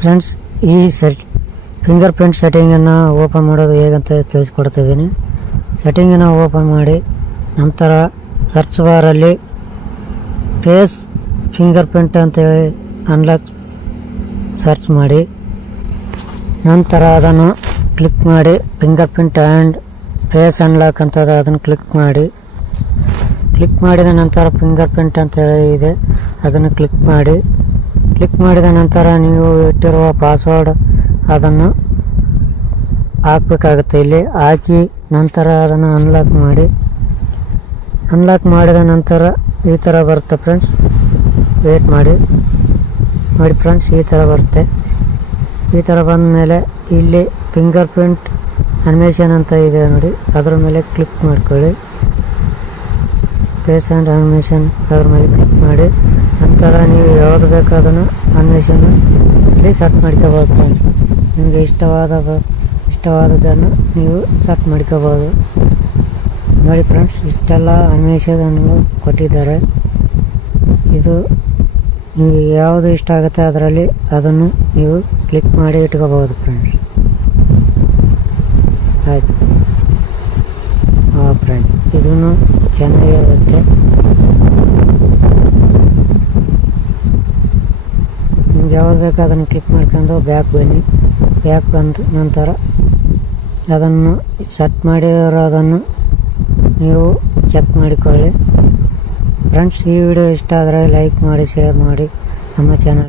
Friends, ಈ finger print ಸೆಟ್ಟಿಂಗನ್ನು open ಮಾಡೋದು ಹೇಗಂತ ತಿಳಿಸ್ಕೊಡ್ತಿದ್ದೀನಿ. ಸೆಟ್ಟಿಂಗನ್ನು open ಮಾಡಿ ನಂತರ ಸರ್ಚ್ ಬಾರಲ್ಲಿ ಫೇಸ್ ಫಿಂಗರ್ ಪ್ರಿಂಟ್ ಅಂತೇಳಿ ಅನ್ಲಾಕ್ ಸರ್ಚ್ ಮಾಡಿ ನಂತರ ಅದನ್ನು ಕ್ಲಿಕ್ ಮಾಡಿ fingerprint and face unlock ಅಂತದ ಅದನ್ನು ಕ್ಲಿಕ್ ಮಾಡಿದ ನಂತರ ಫಿಂಗರ್ ಪ್ರಿಂಟ್ ಅಂತೇಳಿ ಇದೆ, ಅದನ್ನು ಕ್ಲಿಕ್ ಮಾಡಿದ ನಂತರ ನೀವು ಇಟ್ಟಿರುವ ಪಾಸ್ವರ್ಡ್ ಅದನ್ನು ಹಾಕಬೇಕಾಗುತ್ತೆ. ಇಲ್ಲಿ ಹಾಕಿ ನಂತರ ಅದನ್ನು ಅನ್ಲಾಕ್ ಮಾಡಿದ ನಂತರ ಈ ಥರ ಬರುತ್ತೆ ಫ್ರೆಂಡ್ಸ್. ವೇಟ್ ಮಾಡಿ ಫ್ರೆಂಡ್ಸ್, ಈ ಥರ ಬರುತ್ತೆ. ಈ ಥರ ಬಂದ ಮೇಲೆ ಇಲ್ಲಿ ಫಿಂಗರ್ ಪ್ರಿಂಟ್ ಅನಿಮೇಷನ್ ಅಂತ ಇದೆ ನೋಡಿ, ಅದರ ಮೇಲೆ ಕ್ಲಿಕ್ ಮಾಡ್ಕೊಳ್ಳಿ. ಫೇಸ್ ಆ್ಯಂಡ್ ಅನಿಮೇಷನ್ ಅದ್ರ ಮೇಲೆ ಕ್ಲಿಕ್ ಮಾಡಿ ನಂತರ ನೀವು ಯಾವುದು ಬೇಕೋ ಅದನ್ನು ಅನಿಮೇಷನ್ ಇಲ್ಲಿ ಸೆಟ್ ಮಾಡ್ಕೋಬೋದು ಫ್ರೆಂಡ್ಸ್. ನಿಮಗೆ ಇಷ್ಟವಾದದ್ದನ್ನು ನೀವು ಸೆಟ್ ಮಾಡ್ಕೋಬೋದು ನೋಡಿ ಫ್ರೆಂಡ್ಸ್. ಇಷ್ಟೆಲ್ಲ ಅನಿಮೇಷನ್ ಕೊಟ್ಟಿದ್ದಾರೆ. ಇದು ನೀವು ಯಾವುದು ಇಷ್ಟ ಆಗುತ್ತೆ ಅದರಲ್ಲಿ ಅದನ್ನು ನೀವು ಕ್ಲಿಕ್ ಮಾಡಿ ಇಟ್ಕೋಬೋದು ಫ್ರೆಂಡ್ಸ್. ಆಯ್ತು ಫ್ರೆಂಡ್ಸ್, ಇದೂ ಚೆನ್ನಾಗಿರುತ್ತೆ. ನಿಮ್ಗೆ ಯಾವ್ದು ಬೇಕೋ ಅದನ್ನು ಕ್ಲಿಕ್ ಮಾಡ್ಕೊಂಡು ಬ್ಯಾಕ್ ಬಂದು ನಂತರ ಅದನ್ನು ಸೆಟ್ ಮಾಡಿರೋದನ್ನು ನೀವು ಚೆಕ್ ಮಾಡಿಕೊಳ್ಳಿ ಫ್ರೆಂಡ್ಸ್. ಈ ವಿಡಿಯೋ ಇಷ್ಟ ಆದರೆ ಲೈಕ್ ಮಾಡಿ, ಶೇರ್ ಮಾಡಿ ನಮ್ಮ ಚಾನಲ್